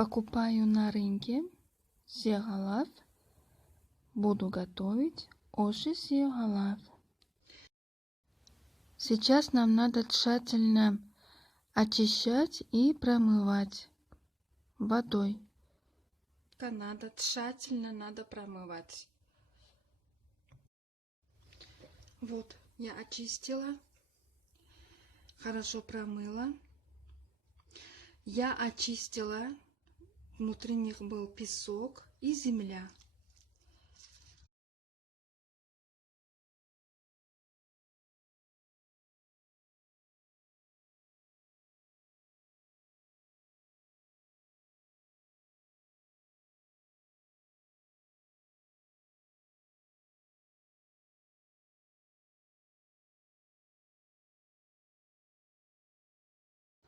Покупаю на рынке сигалав. Буду готовить оши сигалав. Сейчас нам надо тщательно очищать и промывать водой. Надо тщательно промывать. Вот, я очистила, хорошо промыла. Я очистила, внутри них был песок и земля.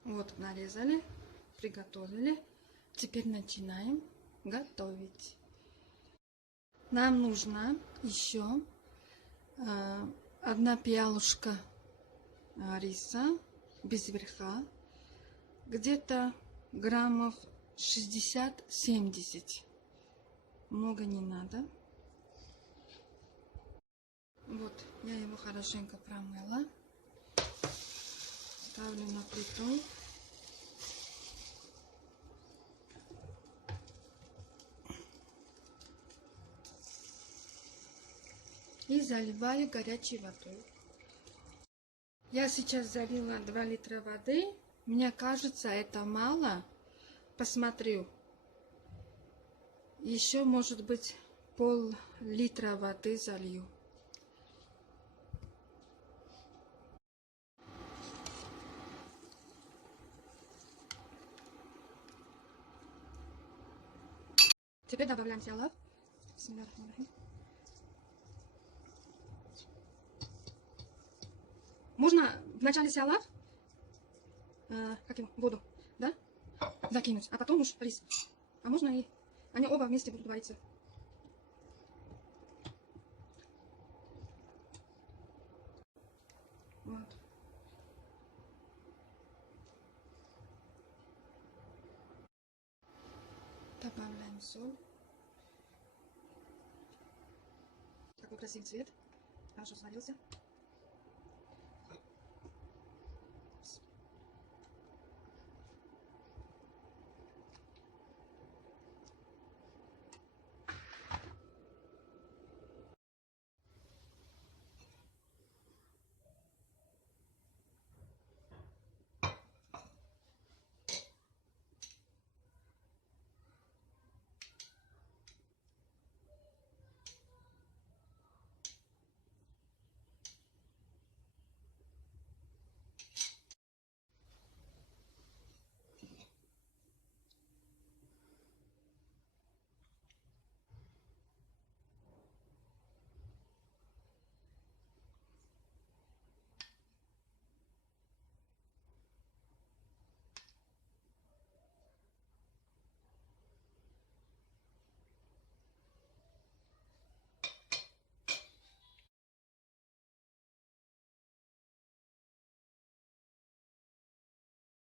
Вот нарезали, приготовили. Теперь начинаем готовить. Нам нужно еще 1 пиалушка риса без верха, где-то граммов 60-70. Много не надо. Вот, я его хорошенько промыла. Ставлю на плиту. И заливаю горячей водой. Я сейчас залила 2 литра воды. Мне кажется, это мало. Посмотрю. Еще, может быть, пол-литра воды залью. Теперь добавляем сигалав. Можно в начале сигалав воду, да, закинуть, а потом уж рис. А можно и они оба вместе будут вариться. Вот. Добавляем соль. Такой красивый цвет. Хорошо сварился.